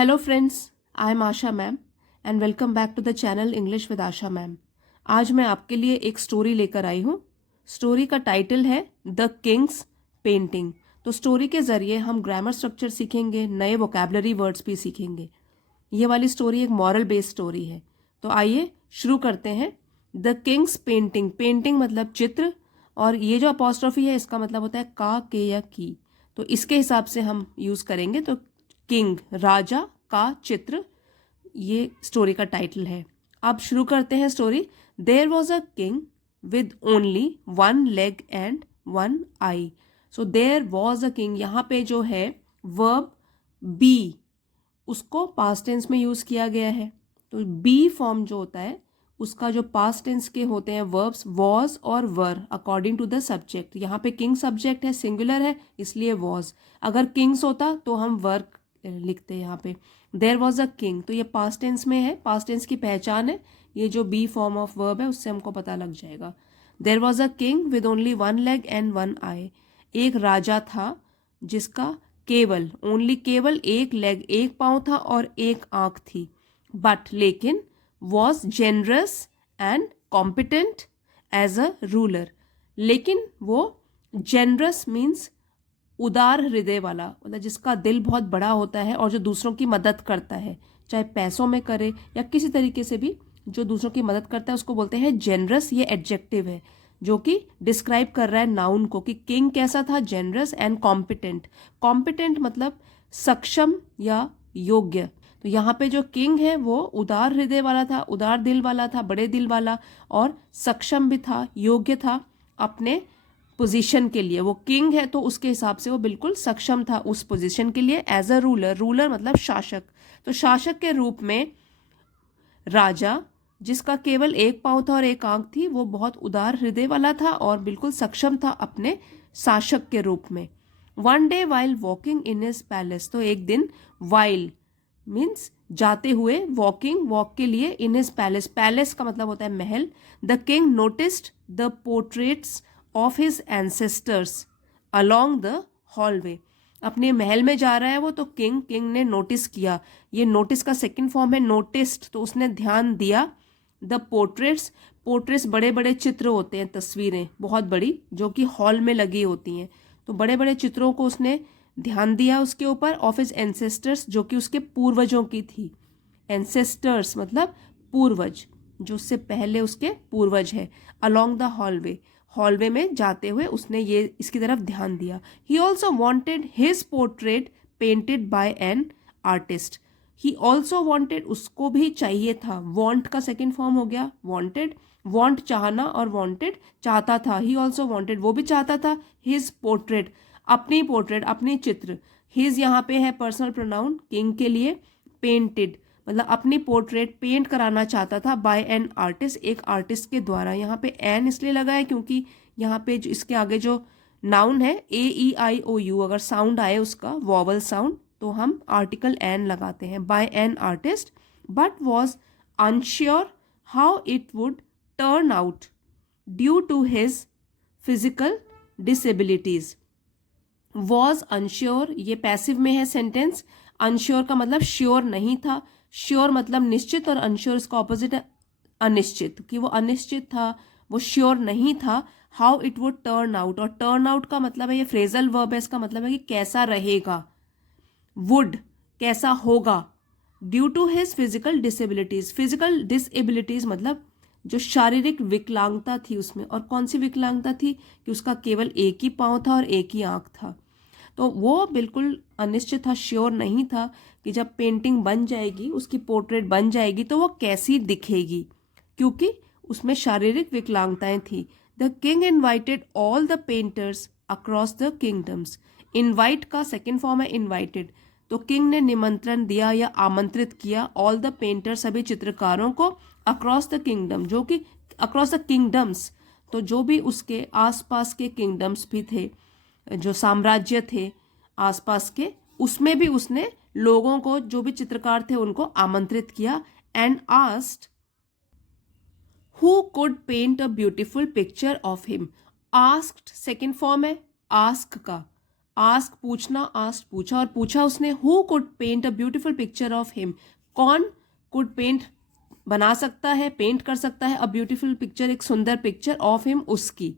Hello friends, I am Asha ma'am and welcome back to the channel English with Asha ma'am. आज मैं आपके लिए एक स्टोरी लेकर आई हूँ। स्टोरी का टाइटल है द किंग्स पेंटिंग। तो स्टोरी के ज़रिए हम ग्रामर स्ट्रक्चर सीखेंगे, नए वोकेबलरी वर्ड्स भी सीखेंगे। ये वाली स्टोरी एक मॉरल बेस्ड स्टोरी है। तो आइए शुरू करते हैं। द किंग्स पेंटिंग, पेंटिंग मतलब चित्र, और ये जो अपॉस्ट्रोफी है इसका मतलब होता है का, के या की। तो इसके हिसाब से हम यूज़ करेंगे। तो किंग, राजा का चित्र, ये स्टोरी का टाइटल है। अब शुरू करते हैं story. There was a king with only one leg and one eye. So there was a king, यहाँ पे जो है वर्ब बी, उसको पास्ट टेंस में यूज़ किया गया है। तो बी फॉर्म जो होता है उसका जो पास्ट टेंस के होते हैं वर्ब्स वॉज और वर अकॉर्डिंग टू द सब्जेक्ट। यहाँ पे किंग सब्जेक्ट है, सिंगुलर है, इसलिए वॉज। अगर किंग्स होता तो हम वर्क लिखते हैं। यहाँ पे देयर वॉज अ किंग, तो ये पास्ट टेंस में है, पास्ट टेंस की पहचान है। ये जो बी फॉर्म ऑफ वर्ब है उससे हमको पता लग जाएगा। There was a king with only one leg and one eye. एक राजा था जिसका केवल, ओनली केवल एक लेग, एक पाँव था और एक आंख थी। बट लेकिन was generous and competent as a ruler. लेकिन वो जेनरस मीन्स उदार हृदय वाला, मतलब जिसका दिल बहुत बड़ा होता है और जो दूसरों की मदद करता है, चाहे पैसों में करे या किसी तरीके से भी जो दूसरों की मदद करता है उसको बोलते हैं जेनरस। ये एडजेक्टिव है जो कि डिस्क्राइब कर रहा है नाउन को कि किंग कैसा था, जेनरस एंड कॉम्पिटेंट। कॉम्पिटेंट मतलब सक्षम या योग्य। तो यहाँ पे जो किंग है वो उदार हृदय वाला था, उदार दिल वाला था, बड़े दिल वाला, और सक्षम भी था, योग्य था अपने पोजीशन के लिए। वो किंग है तो उसके हिसाब से वो बिल्कुल सक्षम था उस पोजीशन के लिए। एज अ रूलर, रूलर मतलब शासक, तो शासक के रूप में राजा जिसका केवल एक पाँव था और एक आंख थी, वो बहुत उदार हृदय वाला था और बिल्कुल सक्षम था अपने शासक के रूप में। One day while walking in his palace, तो एक दिन वाइल मीन्स जाते हुए, वॉकिंग वॉक के लिए, इन हिज पैलेस, पैलेस का मतलब होता है महल। The king noticed the portraits of his ancestors along the hallway. अपने महल में जा रहा है वो, तो किंग, किंग ने नोटिस किया। ये नोटिस का सेकंड फॉर्म है नोटिस्ड, तो उसने ध्यान दिया। द पोर्ट्रेट्स, पोर्ट्रेट्स बड़े बड़े चित्र होते हैं, तस्वीरें बहुत बड़ी जो कि हॉल में लगी होती हैं। तो बड़े बड़े चित्रों को उसने ध्यान दिया उसके ऊपर। ऑफ हिज एंसेस्टर्स, जो कि उसके पूर्वजों की थी। एंसेस्टर्स मतलब पूर्वज, जो उससे पहले उसके पूर्वज है। अलोंग द हॉलवे, हॉलवे में जाते हुए उसने ये इसकी तरफ ध्यान दिया। He also wanted his portrait painted bye an artist. He also wanted, उसको भी चाहिए था। वॉन्ट का सेकेंड फॉर्म हो गया वॉन्टेड। वॉन्ट चाहना और वॉन्टेड चाहता था। ही ऑल्सो वॉन्टेड, वो भी चाहता था। हिज पोर्ट्रेट, अपनी पोर्ट्रेट, अपनी चित्र। हिज यहाँ पे है पर्सनल प्रोनाउन किंग के लिए। पेंटेड मतलब अपनी पोर्ट्रेट पेंट कराना चाहता था बाय एन आर्टिस्ट, एक आर्टिस्ट के द्वारा। यहाँ पे एन इसलिए लगा है क्योंकि यहाँ पे जो इसके आगे जो नाउन है AEIOU, अगर साउंड आए उसका वॉवल साउंड, तो हम आर्टिकल एन लगाते हैं। By an artist, but was unsure how it would turn out due to his physical disabilities. Was unsure, ये पैसिव में है सेंटेंस। अनश्योर का मतलब श्योर नहीं था। श्योर मतलब निश्चित, और अनश्योर इसका ऑपोजिट है अनिश्चित, कि वो अनिश्चित था, वो श्योर नहीं था। How it would turn out, और टर्न आउट का मतलब है, ये फ्रेजल वर्ब है, इसका मतलब है कि कैसा रहेगा। वुड कैसा होगा। Due to his physical disabilities, physical disabilities मतलब जो शारीरिक विकलांगता थी उसमें। और कौन सी विकलांगता थी कि उसका केवल एक ही पाँव था और एक ही आंख था। तो वो बिल्कुल अनिश्चित था, श्योर नहीं था कि जब पेंटिंग बन जाएगी, उसकी पोर्ट्रेट बन जाएगी, तो वो कैसी दिखेगी, क्योंकि उसमें शारीरिक विकलांगताएं थी। The king invited all the painters across the kingdoms. Invite का सेकेंड फॉर्म है इन्वाइटेड, तो किंग ने निमंत्रण दिया या आमंत्रित किया ऑल द पेंटर, सभी चित्रकारों को, अक्रॉस द किंगडम, जो कि अक्रॉस द किंगडम्स, तो जो भी उसके आसपास के किंगडम्स भी थे, जो साम्राज्य थे आसपास के, उसमें भी उसने लोगों को, जो भी चित्रकार थे उनको आमंत्रित किया। And asked who could paint a beautiful picture of him. Asked second form है आस्क का, आस्क पूछना, आस्क पूछा, और पूछा उसने who could paint a beautiful picture of him, कौन कुड पेंट बना सकता है, पेंट कर सकता है अ ब्यूटिफुल पिक्चर, एक सुंदर पिक्चर ऑफ हिम, उसकी.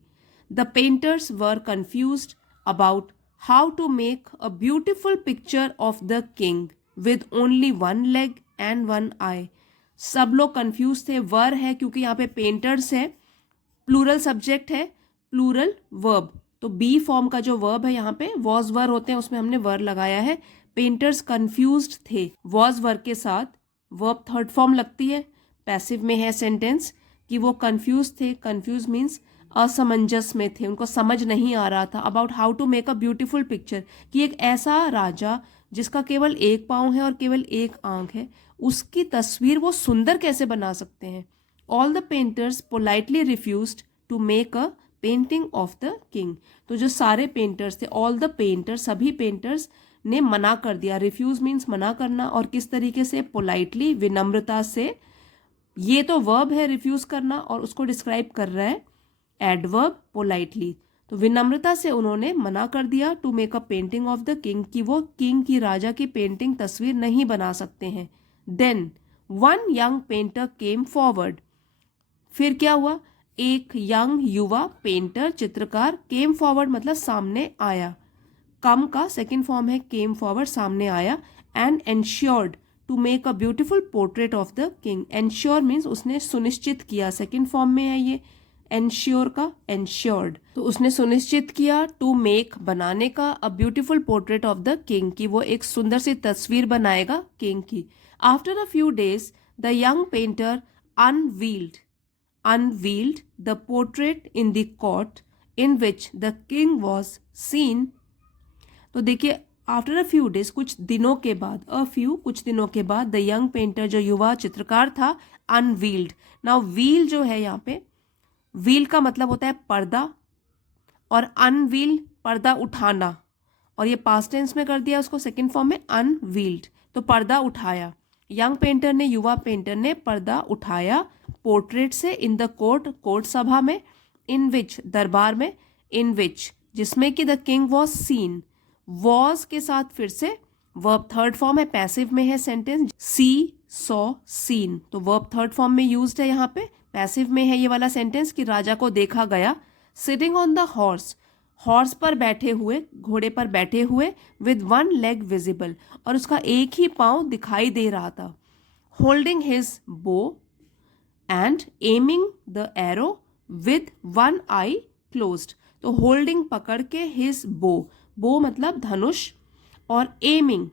The painters were confused about how to make a beautiful picture of the king with only one leg and one eye. सब लोग कंफ्यूज थे. वर है क्योंकि यहाँ पे पेंटर्स है, प्लूरल सब्जेक्ट है, प्लूरल वर्ब, तो बी फॉर्म का जो वर्ब है यहाँ पे वॉज वर होते हैं, उसमें हमने वर लगाया है. पेंटर्स कंफ्यूज्ड थे वॉज वर के साथ. वर्ब थर्ड फॉर्म लगती है, पैसिव में है सेंटेंस, कि वो कंफ्यूज थे. कंफ्यूज मीन्स असमंजस में थे, उनको समझ नहीं आ रहा था. About how to make a beautiful picture, कि एक ऐसा राजा जिसका केवल एक पाँव है और केवल एक आंख है, उसकी तस्वीर वो सुंदर कैसे बना सकते हैं. All the painters politely refused to make a painting of the king. तो जो सारे पेंटर्स थे, ऑल द पेंटर्स, सभी पेंटर्स ने मना कर दिया. रिफ्यूज मीन्स मना करना, और किस तरीके से, पोलाइटली, विनम्रता से. ये तो वर्ब है रिफ्यूज करना, और उसको डिस्क्राइब कर रहा है एडवर्ब पोलाइटली. तो विनम्रता से उन्होंने मना कर दिया to make a painting of the king, कि वो किंग की, राजा की पेंटिंग, तस्वीर नहीं बना सकते हैं. Then one young painter came forward. फिर क्या हुआ, एक यंग युवा पेंटर, चित्रकार, केम फॉरवर्ड मतलब सामने आया. कम का सेकेंड फॉर्म है केम फॉरवर्ड, सामने आया. And ensured to make a beautiful portrait of the king. Ensure means उसने सुनिश्चित किया, सेकेंड फॉर्म में है ये एंश्योर का, एंश्योर्ड. तो उसने सुनिश्चित किया, टू मेक बनाने का, अ beautiful portrait of the king, की वो एक सुंदर सी तस्वीर बनाएगा किंग की. After a few days the young painter unveiled the portrait in the court in which the king was seen. तो देखिए, आफ्टर अ फ्यू डेज, कुछ दिनों के बाद, कुछ दिनों के बाद, द यंग पेंटर, जो युवा चित्रकार था, अनवील्ड. नाउ व्हील जो है यहाँ पे, व्हील का मतलब होता है पर्दा, और अनवील पर्दा उठाना, और ये पास्ट टेंस में कर दिया उसको सेकेंड फॉर्म में, अनवील्ड, तो पर्दा उठाया. यंग पेंटर ने, युवा पेंटर ने पर्दा उठाया पोर्ट्रेट से, इन द कोर्ट, कोर्ट सभा में, इन विच दरबार में, इन विच जिसमें कि the king was seen. Was के साथ फिर से वर्ब थर्ड फॉर्म है, पैसिव में है सेंटेंस, सी, सॉ, सीन, तो वर्ब थर्ड फॉर्म में यूज्ड है यहाँ पे, पैसिव में है ये वाला सेंटेंस, कि राजा को देखा गया. Sitting on the horse, horse पर बैठे हुए, घोड़े पर बैठे हुए, विद वन लेग विजिबल, और उसका एक ही पाँव दिखाई दे रहा था. Holding his bow and aiming the arrow with one I closed. तो होल्डिंग पकड़ के, हिज बो, बो मतलब धनुष, और एमिंग,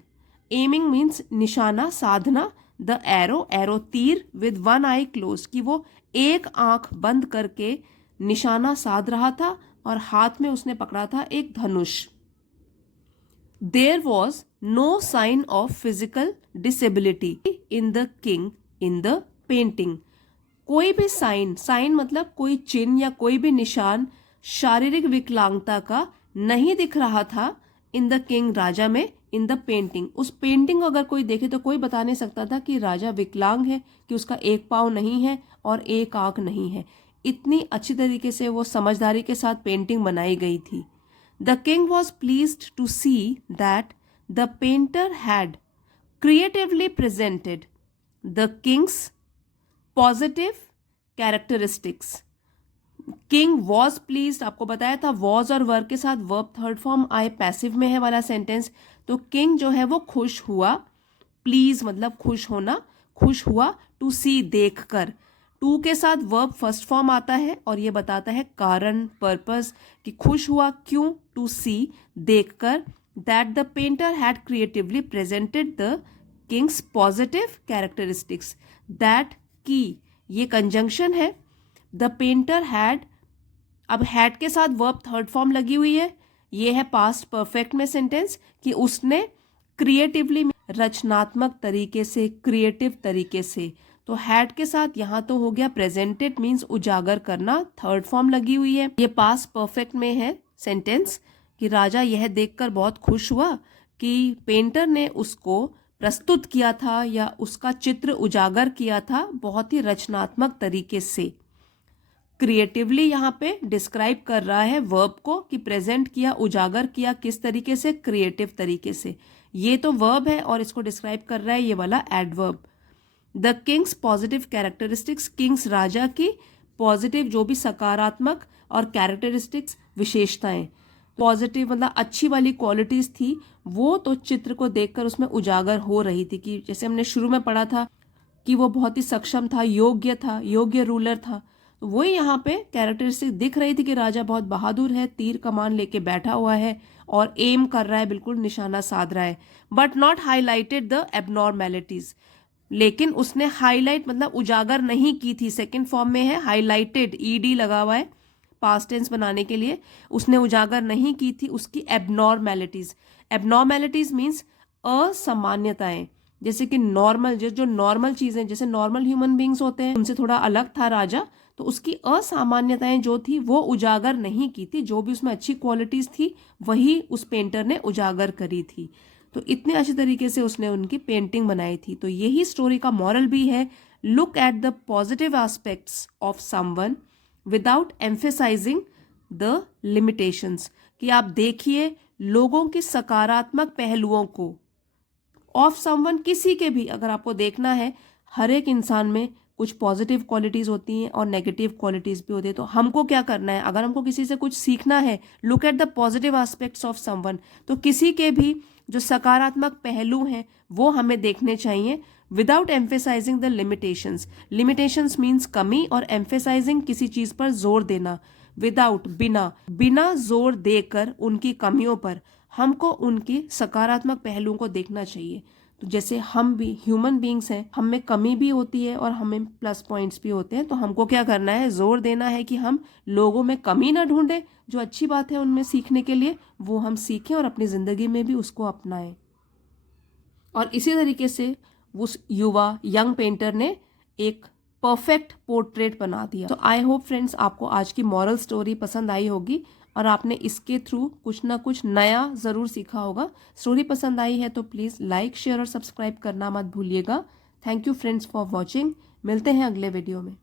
एमिंग मीन्स निशाना, साधना, द एरो, एरो तीर, विद वन आई क्लोज, कि वो एक आंख बंद करके निशाना साध रहा था, और हाथ में उसने पकड़ा था एक धनुष. There was no sign of physical disability in the king in the painting. कोई भी साइन, साइन मतलब कोई चिन्ह या कोई भी निशान शारीरिक विकलांगता का नहीं दिख रहा था इन द किंग, राजा में, इन द पेंटिंग. उस पेंटिंग को अगर कोई देखे तो कोई बता नहीं सकता था कि राजा विकलांग है, कि उसका एक पाँव नहीं है और एक आंख नहीं है. इतनी अच्छी तरीके से वो समझदारी के साथ पेंटिंग बनाई गई थी. The king was pleased to see that the painter had creatively presented the king's positive characteristics. King was pleased, आपको बताया था वॉज और वर्ब के साथ वर्ब थर्ड फॉर्म आए, पैसिव में है वाला सेंटेंस. तो किंग जो है वो खुश हुआ, प्लीज मतलब खुश होना, खुश हुआ, टू सी देखकर. टू के साथ वर्ब फर्स्ट फॉर्म आता है, और ये बताता है कारण, पर्पस, कि खुश हुआ क्यों, टू सी देखकर. That the painter had creatively presented the king's positive characteristics. That की ये कंजंक्शन है, द पेंटर हैड, अब हैड के साथ वर्ब थर्ड फॉर्म लगी हुई है, ये है पास्ट परफेक्ट में सेंटेंस, कि उसने क्रिएटिवली, रचनात्मक तरीके से, क्रिएटिव तरीके से. तो हैड के साथ यहाँ तो हो गया प्रेजेंटेड मीन्स उजागर करना, थर्ड फॉर्म लगी हुई है. ये पास्ट परफेक्ट में है सेंटेंस, कि राजा यह देखकर बहुत खुश हुआ कि पेंटर ने उसको प्रस्तुत किया था या उसका चित्र उजागर किया था बहुत ही रचनात्मक तरीके से. क्रिएटिवली यहाँ पे डिस्क्राइब कर रहा है वर्ब को कि प्रेजेंट किया, उजागर किया किस तरीके से, क्रिएटिव तरीके से। ये तो वर्ब है और इसको डिस्क्राइब कर रहा है ये वाला adverb. The king's positive characteristics, king's राजा की पॉजिटिव जो भी सकारात्मक और कैरेक्टरिस्टिक्स विशेषताएं, पॉजिटिव मतलब अच्छी वाली क्वालिटीज थी वो तो चित्र को देखकर उसमें उजागर हो रही थी। कि जैसे हमने शुरू में पढ़ा था कि वो बहुत ही सक्षम था, योग्य रूलर था, तो वही यहाँ पे कैरेक्टरिस्टिक दिख रही थी कि राजा बहुत बहादुर है, तीर कमान लेके बैठा हुआ है और एम कर रहा है, बिल्कुल निशाना साध रहा है। But not highlighted the abnormalities, लेकिन उसने हाईलाइट मतलब उजागर नहीं की थी। सेकंड फॉर्म में है हाईलाइटेड, ईडी लगा हुआ है पास्ट टेंस बनाने के लिए। उसने उजागर नहीं की थी उसकी एबनॉर्मेलिटीज। एबनॉर्मेलिटीज मीन्स असामान्यताएं, जैसे कि नॉर्मल जो नॉर्मल चीजें, जैसे नॉर्मल ह्यूमन बींग्स होते हैं उनसे थोड़ा अलग था राजा, तो उसकी असामान्यताएं जो थी वो उजागर नहीं की थी। जो भी उसमें अच्छी क्वालिटीज थी वही उस पेंटर ने उजागर करी थी। तो इतने अच्छे तरीके से उसने उनकी पेंटिंग बनाई थी। तो यही स्टोरी का मॉरल भी है, look at the positive aspects of someone without emphasizing the limitations, कि आप देखिए लोगों की सकारात्मक पहलुओं को, ऑफ समवन किसी के भी, अगर आपको देखना है हर एक इंसान में कुछ पॉजिटिव क्वालिटीज होती हैं और नेगेटिव क्वालिटीज भी होती है। तो हमको क्या करना है, अगर हमको किसी से कुछ सीखना है, look at the positive aspects of someone, तो किसी के भी जो सकारात्मक पहलू हैं वो हमें देखने चाहिए without emphasizing the limitations. Limitations means कमी, और एम्फेसाइजिंग किसी चीज पर जोर देना, विदाउट बिना जोर देकर उनकी कमियों पर हमको उनकी सकारात्मक पहलुओं को देखना चाहिए। तो जैसे हम भी ह्यूमन बींग्स हैं, हम में कमी भी होती है और हमें प्लस पॉइंट्स भी होते हैं, तो हमको क्या करना है, जोर देना है कि हम लोगों में कमी ना ढूंढें, जो अच्छी बात है उनमें सीखने के लिए वो हम सीखें और अपनी ज़िंदगी में भी उसको अपनाएं। और इसी तरीके से उस यंग पेंटर ने एक परफेक्ट पोर्ट्रेट बना दिया। तो आई होप फ्रेंड्स आपको आज की मॉरल स्टोरी पसंद आई होगी और आपने इसके थ्रू कुछ ना कुछ नया ज़रूर सीखा होगा। स्टोरी पसंद आई है तो प्लीज़ लाइक, शेयर और सब्सक्राइब करना मत भूलिएगा। Thank you friends for watching. मिलते हैं अगले वीडियो में।